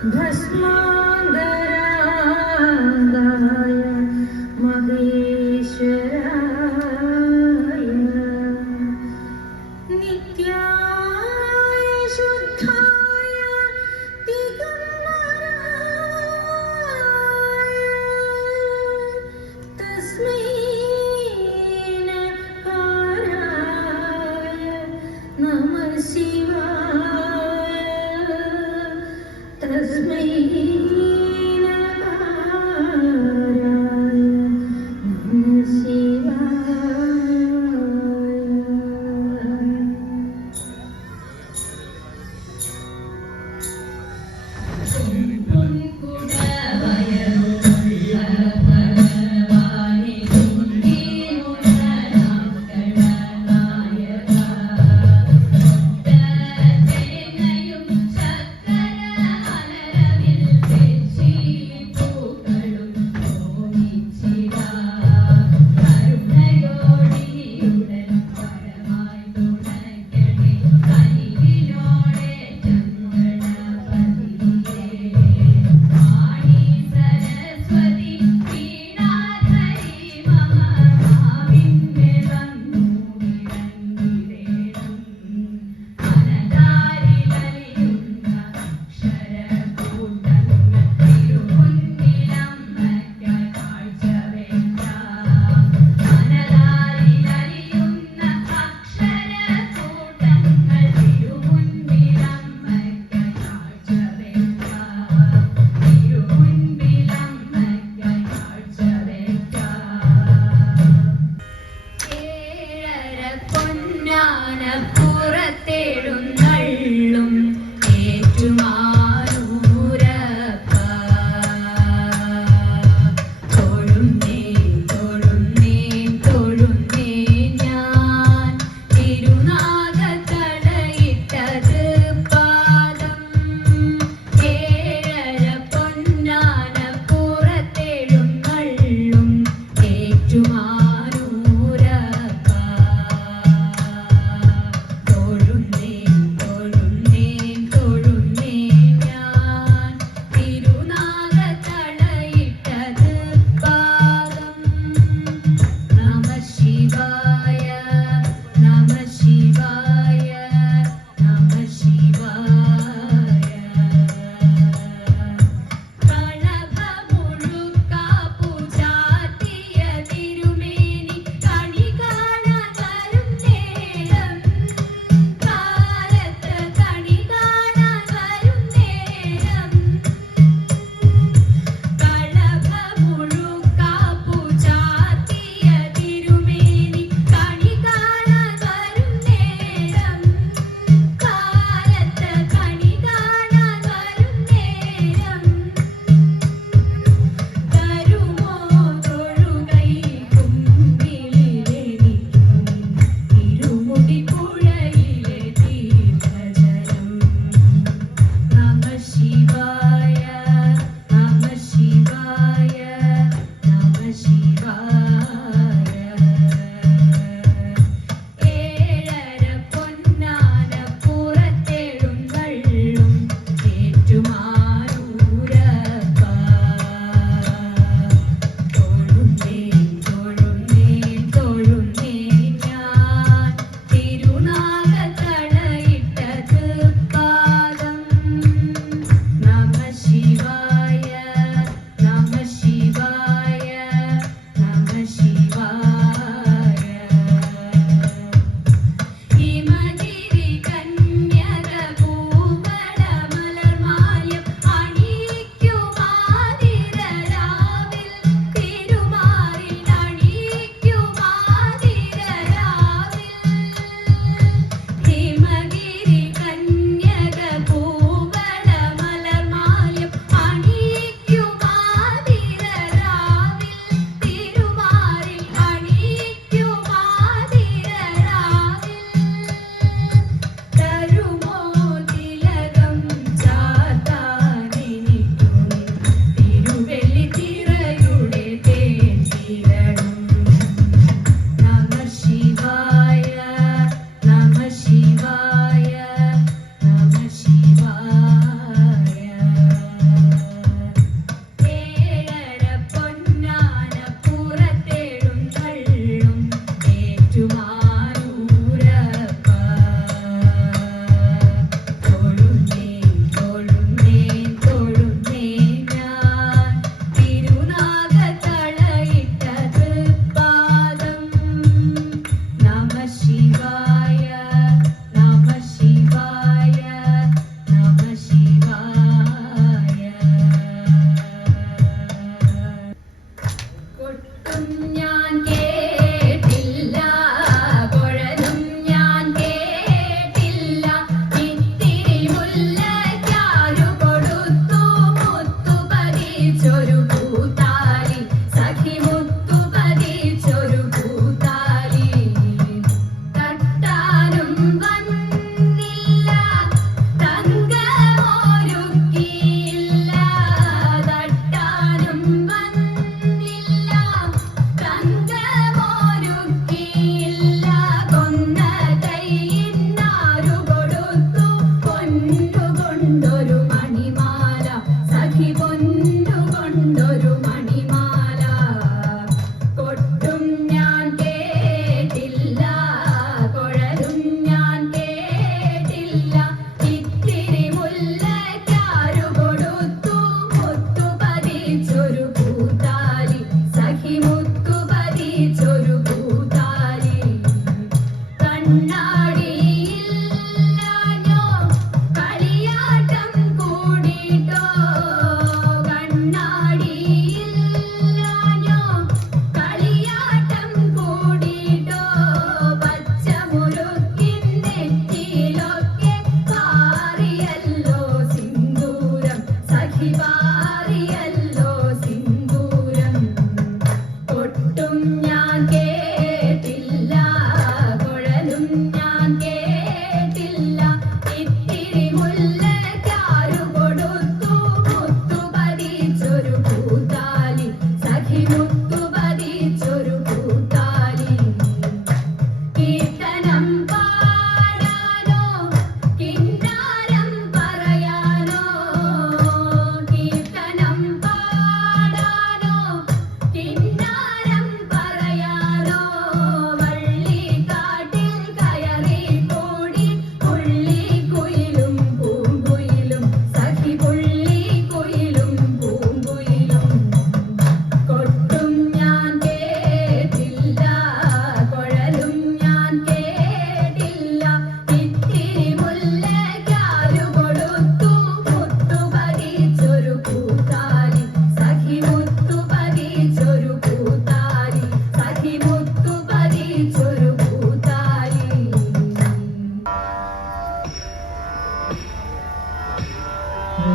ഭസ്മാന്തരായ മഹേശ്വരായ നിത്യായ ശുദ്ധായ ദിഗംബരായ തസ്മൈ നകാരായ നമഃ ശിവായ തസ്മൈ ശങ്കര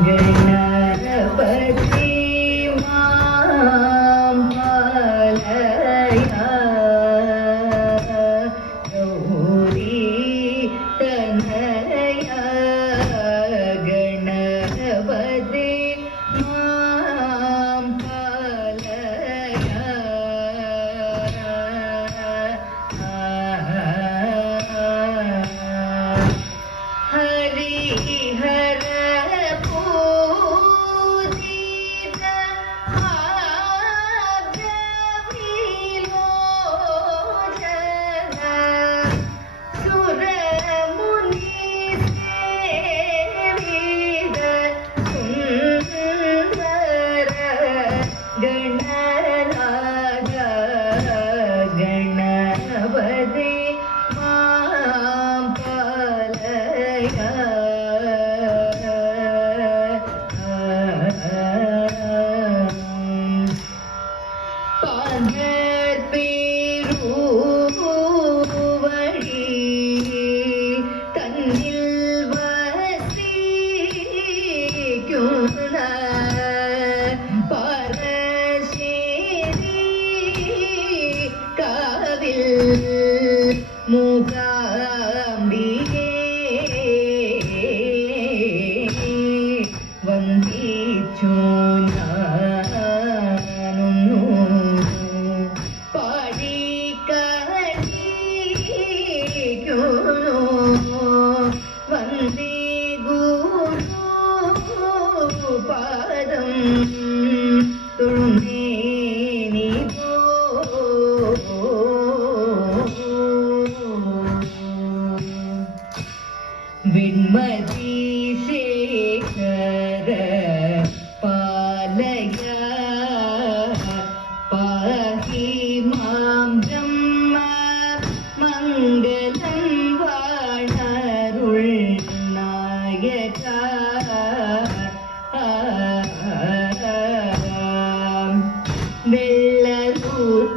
ഗണപതി മാം പാലയ ഗൗരീ തനയ ഗണപതി മാം പാലയ ഹരിഹര പൂജിത ആദ്യവിലോചന സുരമുനി സേവിത സുന്ദര ഗണനാഥ ഗണപതി മാം പാലയ പകർപേരൂവഴി തന്നിൽ വസിക്കുന്ന പറശ്ശേരി കാവിൽ മൂകാംബികേ വന്ദിച്ചു ഞാനൊന്നു പാടിക്കഴിക്കുന്നു വന്ദേ ഗുരു പാദം തുഴുന്നേനിതോ വിൺമതി ശേഖര പാലയ പാഹി മാം ബ്രഹ്മ മംഗളം വാണരുൾ നായക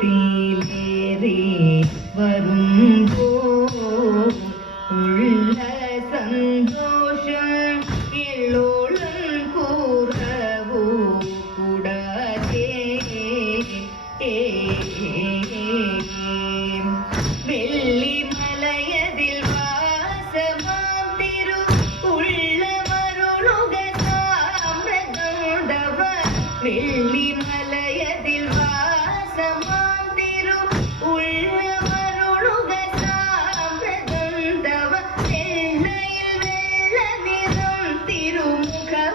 വെള്ളൂട്ടിലേറി വരുമ്പോ ഉള്ള സന്തോഷം എള്ളോളം കുറവു കൂടാതെ വെള്ളിമലയതിൽ വാസമാം തിരു ഉള്ളമരുളുക സാമ്രതോടവ വെള്ളിമലയതിൽ വാസമാം തിരു ഉള്ളമരുളുക സാമ്രതോടവ വെള്ളയിൽ വെള്ള നിറം തിരുമുഖം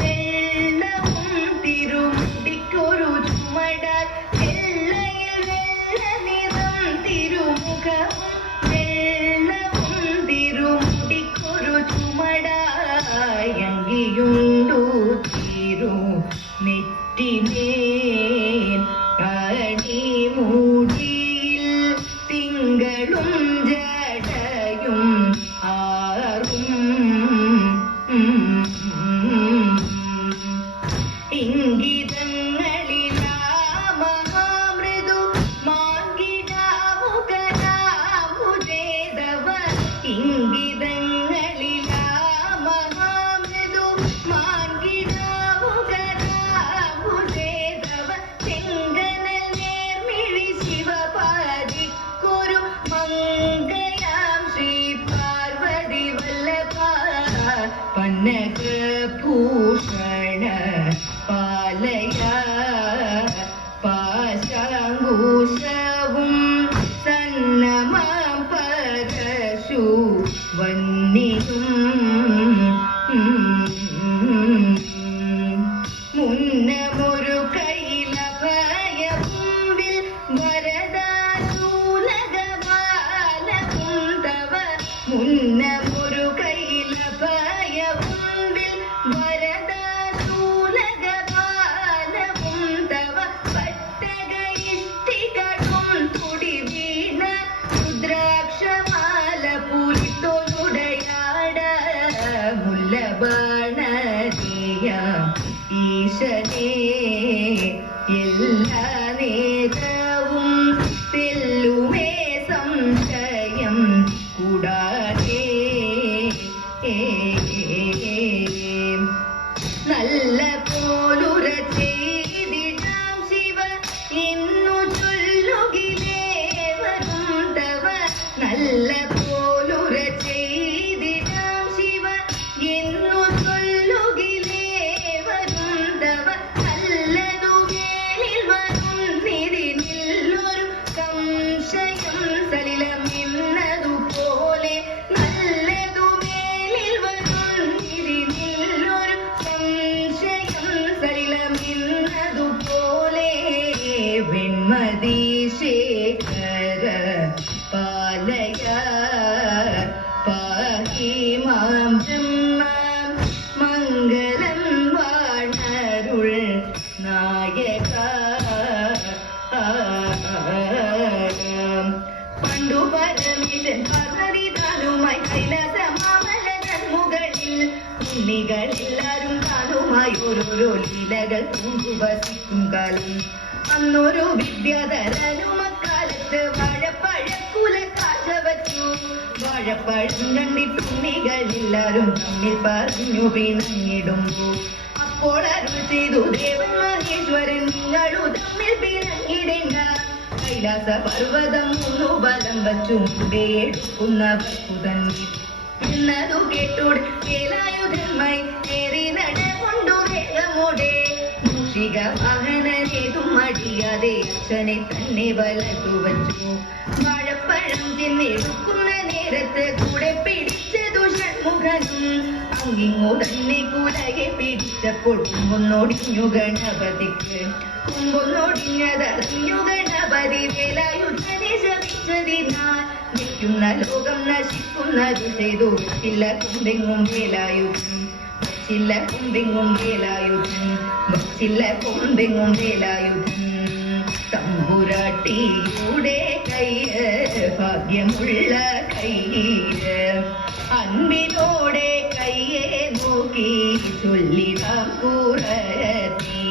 വെള്ളവും തിരുമുടിക്കൊരു ചുമടാൽ വെള്ളയിൽ വെള്ള നിറം തിരുമുഖവും വെള്ളവും തിരുമുടിക്കൊരു ചുമടായങ്കിയുണ്ടു തിരു നെറ്റിമേൽ അണിമുടിയിൽ തിങ്കളും ജടയും ആറും ഇംഗിതങ്ങളിലാ മഹാമൃദു മാങ്കിടാമുകരാമുദേതവ ഇംഗിതങ്ങളിലാ മഹാമൃദു മാങ്കിടാമുകരാമുദേതവ ചെങ്കനൽ നേർമിഴി ശിവപാദിക്കൊരു മംഗയാം ശ്രീ പാർവതി വല്ലഭ പന്നകഭൂഷണ പാലയ പാശാങ്കുശവും സന്നമാം പരശു വന്നിയും മുന്നമൊരു കൈലഭയമുമ്പിൽ വരദാശൂലകമാലകുന്തവ മുന്നമൊരു കൈലഭയമുമ്പിൽ വരദാശൂലകമാലകുന്തവ പട്ടകയിഷ്ടികളും തുടി വീണ രുദ്രാക്ഷമാല പൂരിത്തൊടുടയാട മുല്ലബാണതീയ ഈശനേ എല്ലാ നേരവും തെല്ലുമേ സംശയം കൂടാതെ നായക പണ്ടു പരമേശൻ പാർവതിതാനുമായി കൈലാസമാമലൻ മുകളിൽ ഉണ്ണികളെല്ലാരും താനുമായി ഓരോരോ ലീലകൾ കൊണ്ടുവസിക്കും കാലം അന്നൊരു വിദ്യാധരനും അക്കാലത്ത് വാഴപ്പഴക്കുല കാശ വച്ചു വാഴപ്പഴം കണ്ടിട്ടുണ്ണികളെല്ലാരും തമ്മിൽ പറഞ്ഞു പിണങ്ങിടുമ്പോ അപ്പോൾ അരുൾ ചെയ്തു ദേവൻ മഹേശ്വരൻ നിങ്ങളു തമ്മിൽ പിണങ്ങിടേണ്ട കൈലാസ പർവ്വതം ഒന്നു ബലം വച്ചു മുടയെടുക്കുന്നവർക്കു തന്നെ എന്നതു കേട്ടോടെ വേലായുധന്മായി ഏറി നടകൊണ്ടു വേഗമോടെ മൂഷിക വാഹനനേതും മടിയാതെ അച്ഛനെ തന്നെ വലതു വച്ചു വാഴപ്പഴം തിന്നെടുക്കുന്ന നേരത്ത് കൂടെ പിടിച്ചതു ഷൺമുഖനും അങ്ങിങ്ങോ തന്നെ കുലകെ പിടിച്ചപ്പോൾ കുമ്പൊന്നൊടിഞ്ഞു ഗണപതിക്ക് കുമ്പൊന്നൊടിഞ്ഞതറിഞ്ഞു ഗണപതി വേലായുധനെ ശപിച്ചതിനാൽ നിൽക്കുന്ന ലോകം നശിക്കുന്നത് ചെയ്തു വച്ചില്ല കുമ്പെങ്ങും വേലായുധൻ വച്ചില്ല കുമ്പെങ്ങും വേലായുധൻ വച്ചില്ല കുമ്പെങ്ങും വേലായുധൻ തമ്പുരാട്ടിയുടെ കയ്യ് ഭാഗ്യമുള്ള കയ്യ് അൻപിനോടെ കയ്യെ നോക്കി ചൊല്ലിടാം കൂറത്തി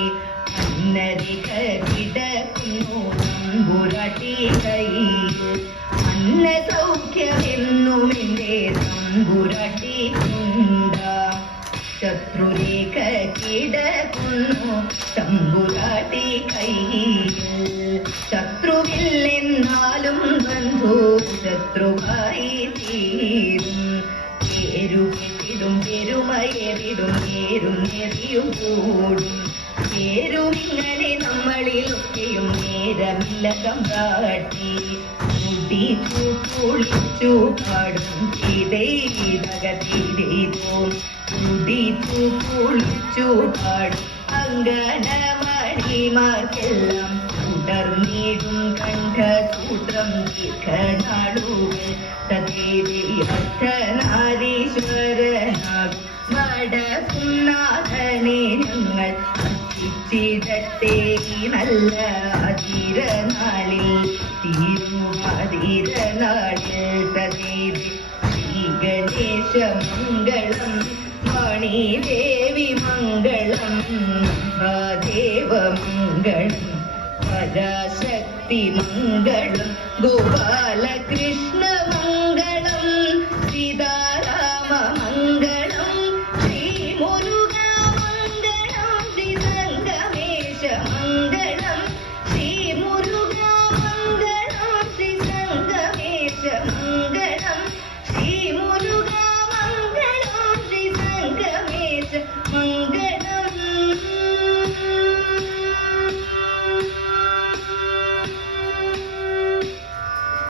അന്നരിക കിടക്കുന്നു തമ്പുരാട്ടി കയ്യിൽ അന്ന സൗഖ്യമെന്നും എന്റെ തമ്പുരാട്ടിക്കുണ്ട ശത്രുരേഖ കിടക്കുന്നു തമ്പുരാട്ടി കയ്യിൽ ശത്രുവില്ലെന്നാലും ബന്ധു ശത്രുവായി തീരും പേരുകിടും പെരുമയേറിടും നേരും നെറിയും കൂടും പേരുമിങ്ങനെ നമ്മളിലൊക്കെയും നേരമില്ല കമ്പാട്ടി മുടിച്ചു കുളിച്ചു പാടും ചെയ്തേതകത്തിരേതോം മുടിച്ചു കുളിച്ചു പാടും അങ്കണമണിമാർക്കെല്ലാം തുടർന്നിടും കണ്ഠസൂത്രം ദീർഘനാളുകൾ തദ്ദേവി അർത്ഥനാരീശ്വരനാകും വടക്കുന്നാഥനെ ഞങ്ങൾ ചിടത്തെ നല്ല അതിരനാളിൽ തിരുവാതിരനാളിൽ തദേവി ശ്രീ ഗണേശ മംഗളം മണിദേവി മംഗളം മഹാദേവ മംഗളം പരാശക്തി മംഗളം ഗോപാലകൃഷ്ണ മംഗളം സീതാരാമ മംഗളം ശ്രീ മുരുക മംഗളം ശ്രീ സംഗമേശ മംഗളം